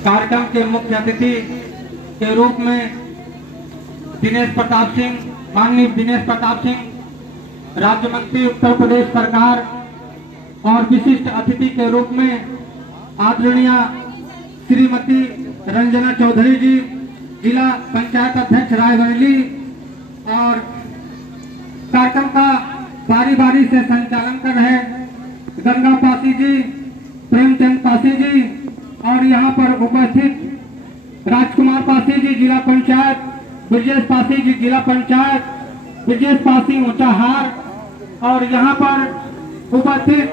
कार्यक्रम के मुख्य अतिथि के रूप में दिनेश प्रताप सिंह, माननीय दिनेश प्रताप सिंह राज्य मंत्री उत्तर प्रदेश सरकार, और विशिष्ट अतिथि के रूप में आदरणीय श्रीमती रंजना चौधरी जी, जिला पंचायत अध्यक्ष रायबरेली, और कार्यक्रम का बारी बारी से संचालन कर रहे गंगा पासी जी, प्रेमचंद पासी जी, और यहाँ पर उपस्थित राजकुमार पासी जी जिला पंचायत, ब्रजेश पासी जी जिला पंचायत, ब्रजेश पासी ऊंचाहार, और यहाँ पर उपस्थित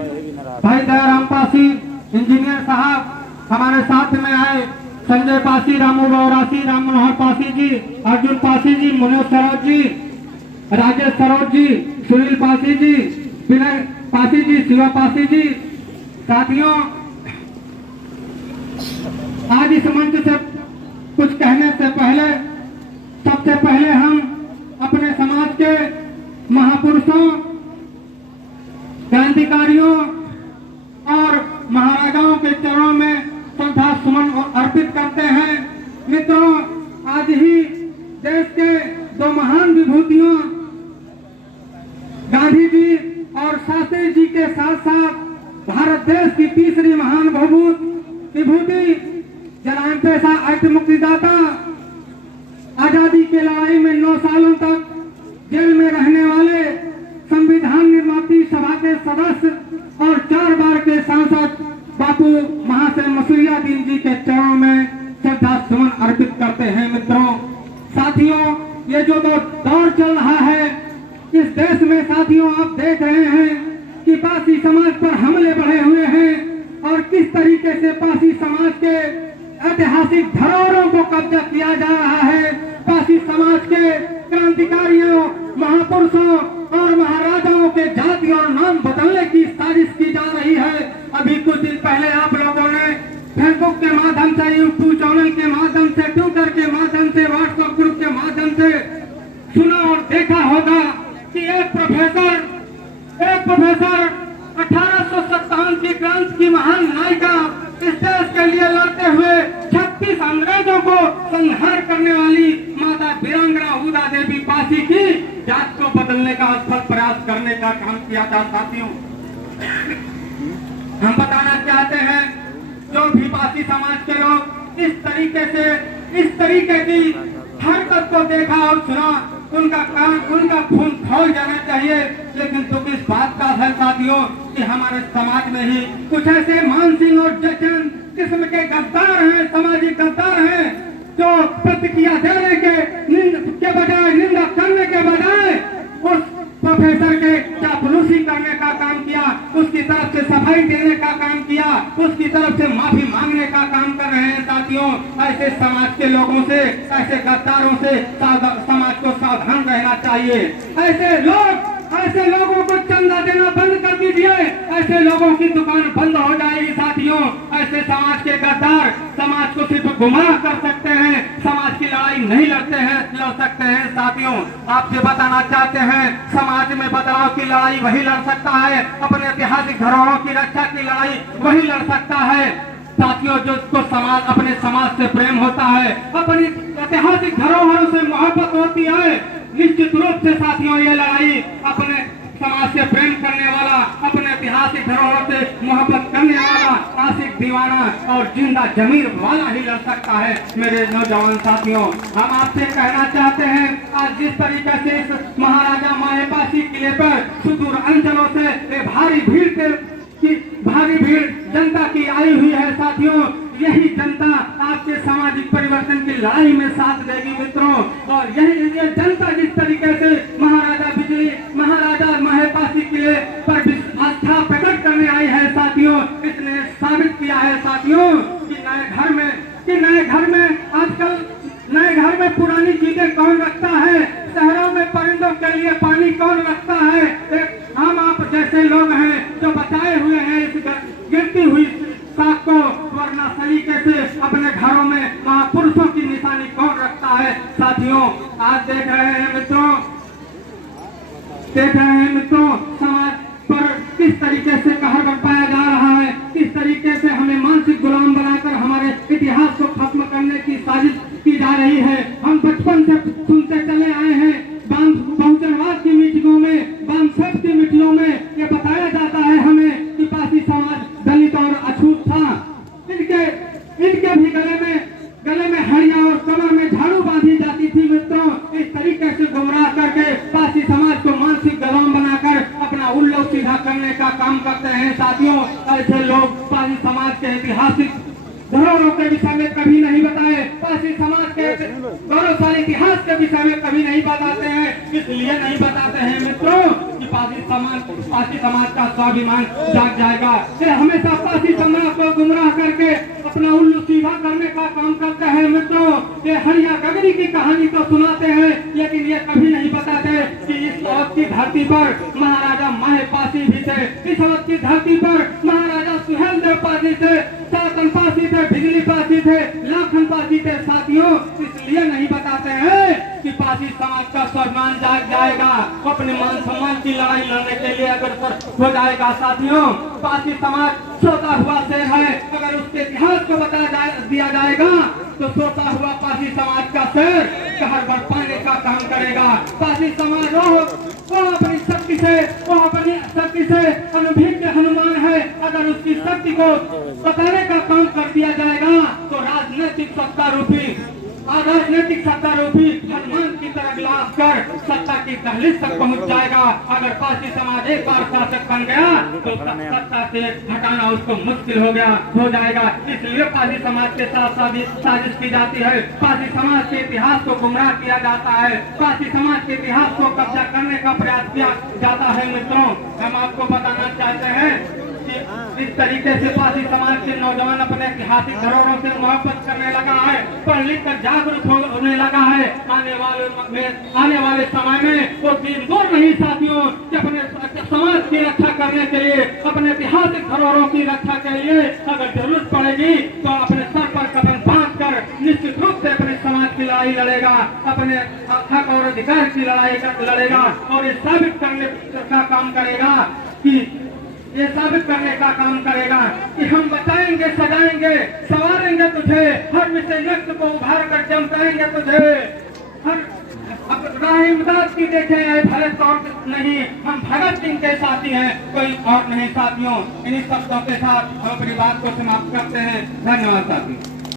भाई दयाराम पासी इंजीनियर साहब, हमारे साथ में आए संजय पासी, रामू गौरासी, राम मनोहर पासी जी, अर्जुन पासी जी, मनोज सरोज जी, राजेश सरोज जी, सुनील पासी जी, विनय पासी जी, शिवा पासी जी। साथियों, आज इस मंच से कुछ कहने से पहले सबसे पहले हम अपने समाज के महापुरुषों, क्रांतिकारियों और महाराजाओं के चरणों में श्रद्धा सुमन अर्पित करते हैं। मित्रों, आज ही देश के दो महान विभूतियों गांधी जी और शास्त्री जी के साथ साथ भारत देश की तीसरी महान विभूति जलायन पेशा अर्थ मुक्तिदाता, आजादी की लड़ाई में 9 सालों तक जेल में रहने वाले संविधान निर्माती सभा के सदस्य और 4 बार के सांसद बापू महाशय मसूरिया दीन जी के चरणों में श्रद्धा सुमन अर्पित करते हैं। मित्रों, साथियों, ये जो दौर चल रहा है इस देश में, साथियों आप देख रहे हैं कि पासी समाज पर हमले बढ़े हुए हैं और किस तरीके से पासी समाज के ऐतिहासिक धरोहरों को कब्जा किया जा रहा है। पासी समाज के क्रांतिकारियों, महापुरुषों और महाराजाओं के जाति और नाम बदलने की साजिश की जा रही है। अभी कुछ दिन पहले आप लोगों ने फेसबुक के माध्यम से, यूट्यूब चैनल के माध्यम से, ट्विटर के माध्यम से, व्हाट्सएप ग्रुप के माध्यम से सुना और देखा होगा कि एक प्रोफेसर 1857 की क्रांति की महान नायिका, इस देश के लिए लड़ते हुए 36 अंग्रेजों को संहार करने वाली माता वीरांगना उदा देवी पासी की जात को बदलने का असफल प्रयास करने का काम किया था। साथियों, हम बताना चाहते हैं, जो भी पासी समाज के लोग इस तरीके की हरकत को देखा और सुना, उनका खून खौल जाना चाहिए। लेकिन तो इस बात का है साथियों कि हमारे समाज में ही कुछ ऐसे मान सिंह और जचन किस्म के गद्दार हैं, सामाजिक गद्दार हैं, जो प्रतिक्रिया देने के बजाय, निंदा करने के बजाय उस प्रोफेसर के चापलूसी करने का काम किया, उसकी तरफ से सफाई देने का काम किया, उसकी तरफ से माफी मांगने का काम कर रहे हैं। साथियों, ऐसे समाज के लोगों से, ऐसे गद्दारों से समाज को सावधान रहना चाहिए। ऐसे लोगों को चंदा देना बंद कर दीजिए, ऐसे लोगों की दुकान बंद हो जाएगी। साथियों, ऐसे समाज के गद्दार समाज को सिर्फ गुमराह कर सकते हैं, समाज की लड़ाई नहीं लड़ सकते हैं। साथियों, आपसे बताना चाहते हैं, समाज में बदलाव की लड़ाई वही लड़ सकता है, अपने ऐतिहासिक धरोहरों की रक्षा की लड़ाई वही लड़ सकता है। साथियों, जिसको अपने समाज से प्रेम होता है, अपनी ऐतिहासिक धरोहरों से मोहब्बत होती है, निश्चित रूप से साथियों ये लड़ाई अपने समाज से प्रेम करने वाला, अपने ऐतिहासिक धरोहर से मोहब्बत करने वाला, आशिक दीवाना और जिंदा जमीर वाला ही लड़ सकता है। मेरे नौजवान साथियों, हम आपसे कहना चाहते हैं, आज जिस तरीके से इस महाराजा माहेपासी किले पर सुदूर अंचलों से भारी भीड़ जनता की आई हुई है। साथियों, यही जनता आपके सामाजिक परिवर्तन की लड़ाई में साथ देगी। मित्रों, और ये जनता जिस तरीके से महाराजा माहेपासी किले पर आस्था प्रकट करने आई है, साथियों, इसने साबित किया है साथियों कि नए घर में आजकल नए घर में पुरानी चीजें कौन रखता है, शहरों में परिंदों के लिए पानी कौन रखता है। हम आप जैसे लोग हैं जो बचाए हुए हैं इस गिरती हुई शाख को, वरना सलीके से अपने घरों में महापुरुषों की निशानी कौन रखता है। साथियों, आज देख रहे हैं मित्रों समाज पर किस तरीके से कहर बरपाया जा रहा है, किस तरीके से हमें मानसिक गुलाम बनाकर हमारे इतिहास को रही है। हम बचपन से सुनते चले आए हैं, बहुजनवाद की मीटिंगों में, वामपंथ की मीटिंगों में ये बताया जाता है हमें कि पासी समाज दलित और अछूत था। इनके भी गले में हड़िया और कमर में झाड़ू बांधी जाती थी। मित्रों, इस तरीके से गुमराह करके पासी समाज को मानसिक गुलाम बनाकर अपना उल्लू सीधा करने का काम करते हैं। साथियों, ऐसे लोग पासी समाज के ऐतिहासिक धरोहरों के विषय में कभी नहीं बताए, पासी समाज के गौरवशाली इतिहास के विषय में कभी नहीं बताते हैं। इसलिए नहीं बताते हैं मित्रों कि पासी समाज का स्वाभिमान जाग जाएगा। ये हमेशा पासी समाज को गुमराह करके अपना उल्लू सीधा करने का काम करते हैं। मित्रों, ये हरिया गगरी की कहानी तो सुनाते हैं, लेकिन ये कभी नहीं बताते कि इस वक्त की धरती पर महाराजा माहे पासी भी थे, इस वक्त की धरती पर महाराजा सुहेल देव पासी थे, सातन पासी थे, बिजली पासी थे, लाखन पासी थे। साथियों, इसलिए नहीं बताते हैं कि पासी समाज का स्वाभिमान जाग जाएगा, अपने मान सम्मान की लड़ाई लड़ने के लिए अग्रसर हो जाएगा। साथियों, पासी समाज सोता हुआ शेर है। अगर उसके इतिहास को दिया जाएगा तो सोता हुआ पासी समाज का शेर कहर बरपाने का काम करेगा। पासी समाज वो अपनी शक्ति से अनुभीत हनुमान है। अगर उसकी शक्ति को बताने का काम कर दिया जाएगा तो राजनीतिक सत्ता रूपी हनुमान की तरह विलास कर सत्ता की दहलीज तक पहुंच जाएगा। अगर पासी समाज एक बार शासक बन गया तो सत्ता से हटाना उसको मुश्किल हो जाएगा। इसलिए पासी समाज के साथ साजिश की जाती है, पासी समाज के इतिहास को गुमराह किया जाता है, पासी समाज के इतिहास को कब्जा करने का प्रयास किया जाता है। मित्रों, हम आपको बताना चाहते हैं इस तरीके से पासी समाज के नौजवान अपने ऐतिहासिक धरोहरों से मोहब्बत करने लगा है, पढ़ लिख कर जागरूक होने लगा है। आने वाले समय में वो दिन दूर नहीं साथियों कि अपने समाज की रक्षा करने के लिए, अपने ऐतिहासिक धरोहरों की रक्षा के लिए अगर जरूरत पड़ेगी तो अपने सर पर कफन बांध कर निश्चित रूप से अपने समाज की लड़ाई लड़ेगा, अपने हक और अधिकार की लड़ाई लड़ेगा और ये साबित करने का काम करेगा कि हम बचाएंगे, सजाएंगे, संवारेंगे तुझे, हर विषय नक्त को उभार कर चमकाएंगे तुझे, हर राह इमदाद की देखे भले तौर नहीं, हम भगत सिंह के साथी हैं, कोई और नहीं। साथियों, इन्हीं शब्दों के साथ हम अपनी बात को समाप्त करते हैं। धन्यवाद साथियों।